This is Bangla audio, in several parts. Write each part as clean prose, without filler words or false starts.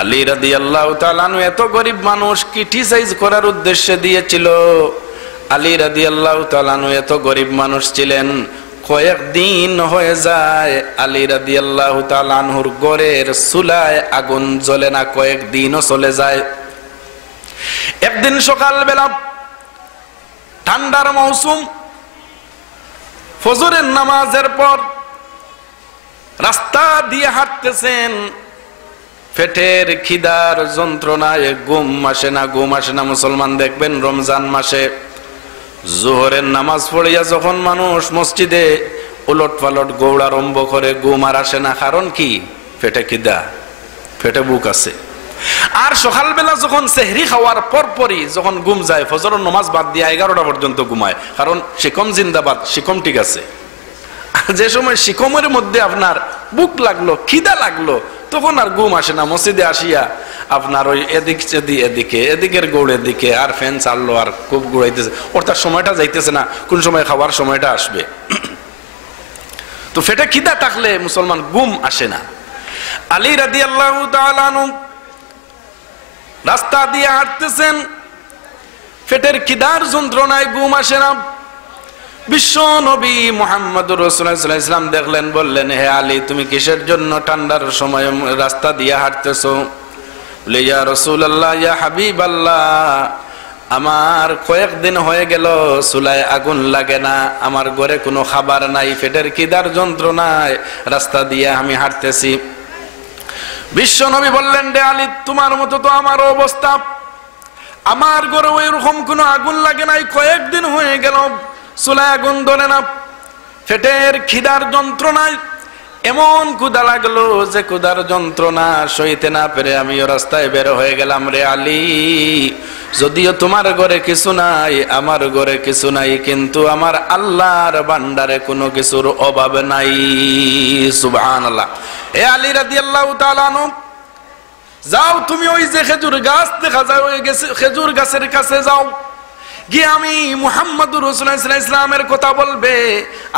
আলী রাদিয়াল্লাহু তাআলা আনহু এত গরিব মানুষ ক্রিটিসাইজ করার উদ্দেশ্যে দিয়েছিল। আলী রাদিয়াল্লাহু তাআলা আনহু এত গরিব মানুষ ছিলেন, কয়েকদিন হয়ে যায় আলী রাদিয়াল্লাহু তাআলা আনহুর ঘরের চুলায় আগুন জ্বলে না, কয়েকদিনও চলে যায়। একদিন সকালবেলা ঠান্ডার মৌসুম, ফজরের নামাজের পর রাস্তা দিয়ে হাঁটতেছেন, পেটের খিদার যন্ত্রণায় ঘুম আসে না। মুসলমান দেখবেন রমজান মাসে জোহরের নামাজ পড়িয়া যখন মানুষ মসজিদে উলট পালট গৌড় আরম্ভ করে, ঘুম আর আসে না। কারণ কি? পেটে খিদা, পেটে বুক আছে। আর সকালবেলা যখন সেহরি খাওয়ার পরপরই যখন ঘুম যায়, ফজরের নামাজ বাদ দিয়ে 11টা পর্যন্ত ঘুমায়, কারণ শিকম জিন্দাবাদ, শিকম ঠিক আছে। আর যে সময় শিকমের মধ্যে আপনার বুক লাগলো, খিদা লাগলো, তখন আর ঘুম আসে না। মসজিদে আসিয়া আপনার ওই এদিকের গৌড়ের দিকে আর ফ্যান চাললো, আর খুব ঘুরাইতেছে, অর্থাৎ সময়টা যাইতেছে না, কোন সময় খাওয়ার সময়টা আসবে। তো পেটে খিদা থাকলে মুসলমান ঘুম আসে না। আলী রাদিয়াল্লাহু তাআলা আনহু রাস্তা দিয়ে হাঁটতেছেন, পেটের খিদার যন্ত্রণায় ঘুম আসে না। বিশ্ব নবী মুহাম্মদুর রাসূলুল্লাহ সাল্লাল্লাহু আলাইহি ওয়াসাল্লাম দেখলেন, বললেন, হে আলী, তুমি কিসের জন্য ঠান্ডার সময় রাস্তা দিয়ে হাঁটতেছো? বলে, ইয়া রাসূলুল্লাহ, ইয়া হাবিবাল্লাহ, আমার কয়েকদিন হয়ে গেল চুলায় আগুন লাগে না, আমার ঘরে কোনো খাবার নাই, পেটের খিদার যন্ত্রণায় রাস্তা দিয়ে আমি হাঁটতেছি। বিশ্ব নবী বললেন, রে আলী, তোমার মতো তো আমার অবস্থা, আমার ঘরে ওইরকম কোনো আগুন লাগে নাই, কয়েকদিন হয়ে গেল চুলায় আগুন ধরে না। পেটের খিদার যন্ত্রণায় এমন ক্ষুধা লাগলো যে ক্ষুধার যন্ত্রণা সইতে না পেরে আমিও রাস্তায় বের হয়ে গেলাম। রে আলী, যদিও তোমার ঘরে কিছু নাই, আমার ঘরে কিছু নাই, কিন্তু আমার আল্লাহর ভান্ডারে কোনো কিছুর অভাব নাই। সুবহানাল্লাহ। হে আলী রাদিয়াল্লাহু তাআলা আনহু, যাও তুমি ওই যে খেজুর গাছ দেখা যায়, ওই খেজুর গাছের কাছে যাও, গিয়ে আমি মুহাম্মদুর রাসূলুল্লাহ সাল্লাল্লাহু আলাইহি ওয়াসাল্লামের কথা বলবে,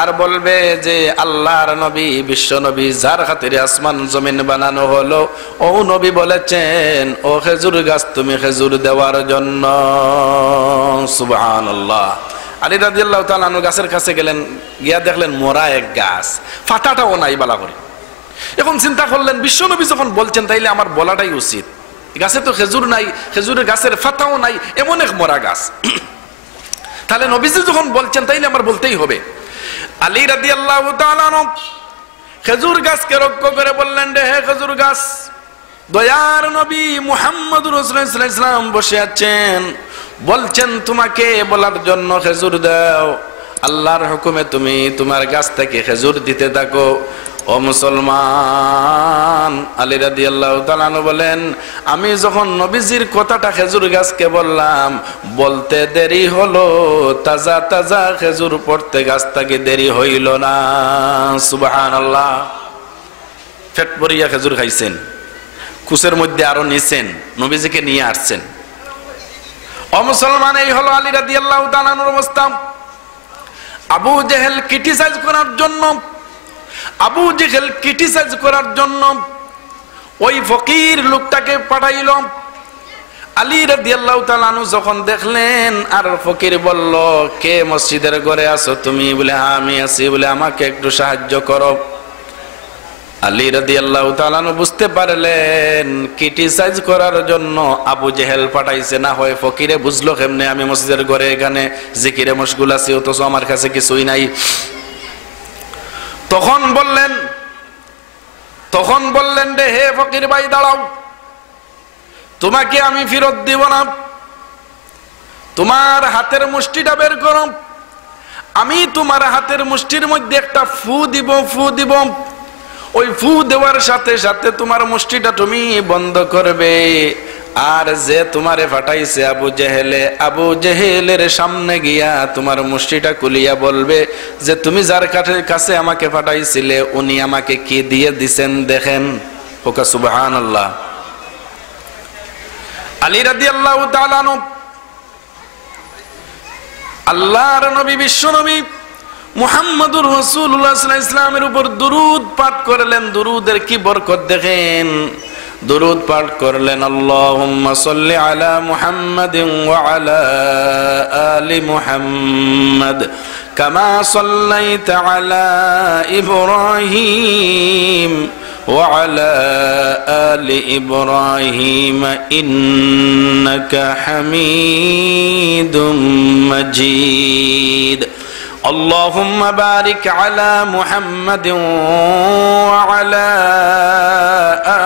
আর বলবে যে আল্লাহর নবী, বিশ্ব নবী, যার খাতিরে আসমান জমিন বানানো হলো, ও নবী বলেছেন, ও খেজুর গাছ, তুমি খেজুর দেওয়ার জন্য। সুবহানাল্লাহ। আলী রাদিয়াল্লাহু তাআলা আনহু গাছের কাছে গেলেন, গিয়া দেখলেন মরা এক গাছ, পাতাটাও নাই বালা করে। এখন চিন্তা করলেন, বিশ্ব নবী যখন বলছেন, তাইলে আমার বলাটাই উচিত, গাছে তো খেজুর নাই, খেজুরের গাছের পাতাও নাই, এমন এক মরা গাছ। তাহলে নবীজি যখন বলছেন, তাইলে আমার বলতেই হবে। আলী রাদিয়াল্লাহু তাআলা আনহু খেজুর গাছকে রক্ষা করে বললেন, রে হে খেজুর গাছ, দয়ার নবী মুহাম্মদুর রাসূলুল্লাহ সাল্লাল্লাহু আলাইহি ওয়াসাল্লাম বসে আছেন, বলছেন তোমাকে বলার জন্য খেজুর দাও, আল্লাহর হুকুমে তুমি তোমার গাছ থেকে খেজুর দিতে থাকো। ও মুসলমান, আলী রাদিয়াল্লাহু তাআলা আনহু বলেন, আমি যখন নবীজির কথাটা খেজুর গাছকে বললাম, বলতে দেরি হলো, তাজা তাজা খেজুর পড়তে গাছ থেকে দেরি হইল না। সুবহানাল্লাহ। পেট ভরিয়া খেজুর খাইছেন, কুসের মধ্যে আরো নিছেন, নবীজিকে নিয়ে আসছেন। ও মুসলমান, এই হলো আলী রাদিয়াল্লাহু তাআলা আনহুর অবস্থা। আবু জেহেল ক্রিটিসাইজ করার জন্য, ওই ফকির লোকটাকে পাঠাইল। আলী রাদিয়াল্লাহু তাআলা আনহু যখন দেখলেন, আর ফকির বলল, কে মসজিদের ঘরে আছো তুমি? বলে, আমি আছি। বলে, আমাকে একটু সাহায্য করো। আলী রাদিয়াল্লাহু তাআলা আনহু বুঝতে পারলেন ক্রিটিসাইজ করার জন্য আবু জেহেল পাঠাইছে, না হয় ফকিরে বুঝলো কেমনে আমি মসজিদের ঘরে এখানে জিকিরে মশগুল আছি, অথচ আমার কাছে কিছুই নাই। তখন বললেন, রে হে ফকির ভাই, দাঁড়াও, তোমাকে আমি ফেরত দিব না, তোমার হাতের মুষ্টিটা বের করো, আমি তোমার হাতের মুষ্টির মধ্যে একটা ফু দিব, ওই ফু দেওয়ার সাথে সাথে তোমার মুষ্টিটা তুমি বন্ধ করবে, আর যে তোমারে ফাটাইছে আবু জেহেলের সামনে গিয়া তোমার মুষ্টিটা খুলিয়া বলবে যে তুমি যার কাছে আমাকে ফাটাইছিলে উনি আমাকে কি দিয়ে দিছেন দেখেন। হোকা সুবহানাল্লাহ। আলী রাদিয়াল্লাহু তাআলা আনহু আল্লাহর নবী, বিশ্ব নবী মুহাম্মদুর রাসূলুল্লাহ সাল্লাল্লাহু আলাইহি ওয়াসাল্লামের উপর দুরূদ পাঠ করলেন। দুরূদের কি বরকত দেখেন। দুরূদ পাঠ করলেন, আল্লাহুম্মা সাল্লি আলা মুহাম্মাদিন ওয়া আলা আলি মুহাম্মাদ কামা সাল্লাইতা আলা ইব্রাহিম ওয়া আলা আলি ইব্রাহিম ইন্নাকা হামিদুম মাজিদ। اللهم بارك على محمد وعلى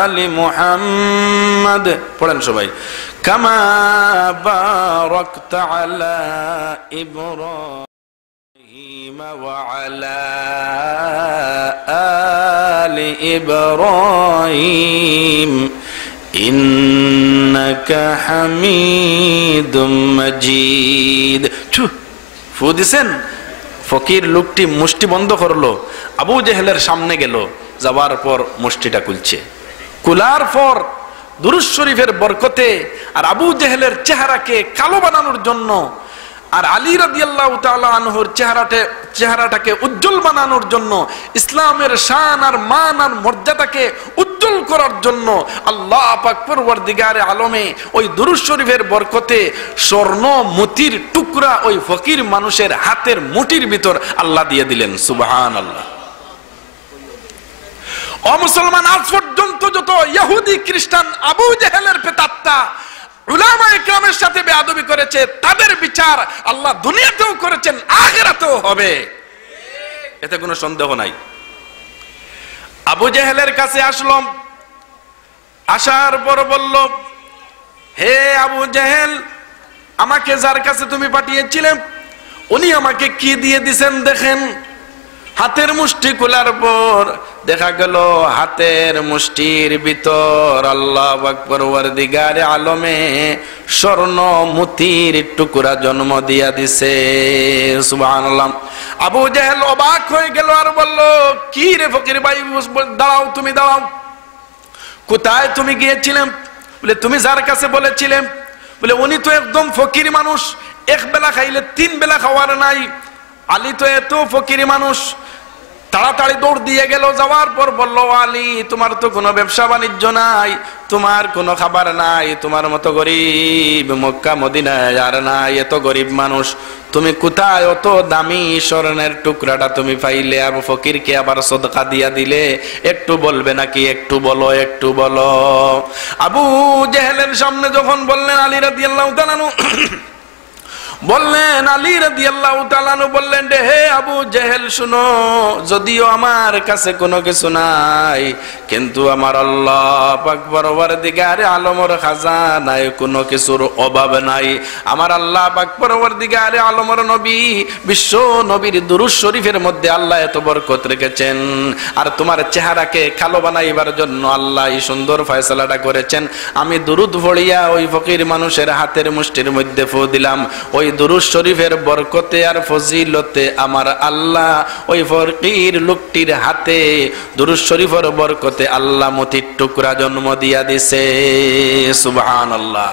آل محمد পড়েন সবাই كما باركت على إبراهيم وعلى آل إبراهيم إنك حميد مجيد। ফু দিছেন, ফকির লোকটি মুষ্টি বন্ধ করলো, আবু জেহেলের সামনে গেল, যাওয়ার পর মুষ্টিটা খুলছে, কুলার পর দুরূদ শরীফের বরকতে আর আবু জেহেলের চেহারাকে কালো বানানোর জন্য আর আলী রাদিয়াল্লাহু তাআলা আনহুর চেহারাটাকে উজ্জ্বল বানানোর জন্য, ইসলামের শান আর মান আর মর্যাদাকে উজ্জ্বল করার জন্য আল্লাহ পাক পরওয়ারদিগারে আলমে ওই দুরূদ শরীফের বরকতে স্বর্ণ মতির টুকরা ওই ফকির মানুষের হাতের মুঠির ভিতর আল্লাহ দিয়ে দিলেন। সুবহানাল্লাহ। ও মুসলমান, আজ পর্যন্ত যত ইহুদি খ্রিস্টান আবু জেহেলের প্রেতাত্মা উলামায়ে কেরামের সাথে বেয়াদবি করেছে, তাদের বিচার আল্লাহ দুনিয়াতেও করেছেন, আখিরাতেও হবে, এতে কোনো সন্দেহ নাই। আবু জেহেলের কাছে আসলাম, আসার পর বলল, হে আবু জেহেল, আমাকে যার কাছে তুমি পাঠিয়েছিলে উনি আমাকে কি দিয়ে দিছেন দেখেন। হাতের মুষ্টি খোলার পর দেখা গেল হাতের মুষ্টির ভিতর আল্লাহু আকবার পরওয়ারদিগারে আলমে স্বর্ণ মতির টুকরা জন্ম দিয়া দিছে। সুবহানাল্লাহ। আবু জেহেল অবাক হয়ে গেল আর বলল, কি রে ফকির ভাই, দাঁড়াও, তুমি দাঁড়াও, কোথায় তুমি গিয়েছিলেন? বলে, তুমি যার কাছে বলেছিলে, বলে উনি তো একদম ফকির মানুষ, এক বেলা খাইলে তিন বেলা খাওয়ার নাই। আলী তো এত ফকির মানুষ, তাড়াতাড়ি দৌড় দিয়ে গেল, যাওয়ার পর বলল, আলী তোমার তো কোনো ব্যবসা বাণিজ্য নাই, তোমার কোনো খাবার নাই, তোমার মতো গরিব মক্কা মদিনায় আর নাই, এত গরিব মানুষ, তুমি কোথায় অত দামি স্বর্ণের টুকরাটা তুমি পাইলে? আর ফকিরকে আবার সদকা দিয়া দিলে, একটু বলবে নাকি? একটু বলো, একটু বলো। আবু জেহেলের সামনে যখন বললেন আলী রাদিয়াল্লাহু তাআলা আনহু বললেন, আলী রাদিয়াল্লাহু তাআলা আনহু বললেন, হে আবু জেহেল শুনো, যদিও আমার কাছে কোনো কিছু নাই, কিন্তু আমার আল্লাহ পাক পরওয়ারদিগারে আলমের খাজানায় কোনো কিছুর অভাব নাই। আমার আল্লাহ পাক পরওয়ারদিগারে আলমের নবী, বিশ্ব নবীর দুরূদ শরীফের মধ্যে আল্লাহ এত বরকত রেখেছেন, আর তোমার চেহারাকে কালো বানাইবার জন্য আল্লাহ এই সুন্দর ফয়সালাটা করেছেন। আমি দুরূদ পড়িয়া ওই ফকির মানুষের হাতের মুষ্টির মধ্যে ফু দিলাম, ওই দুরূদ শরীফের বরকতে আর ফজিলতে আমার আল্লাহ ওই ফকির লোকটির হাতে দুরূদ শরীফের বরকতে আল্লাহ মতির টুকরা জন্ম দিয়া দিছে। সুবহানাল্লাহ।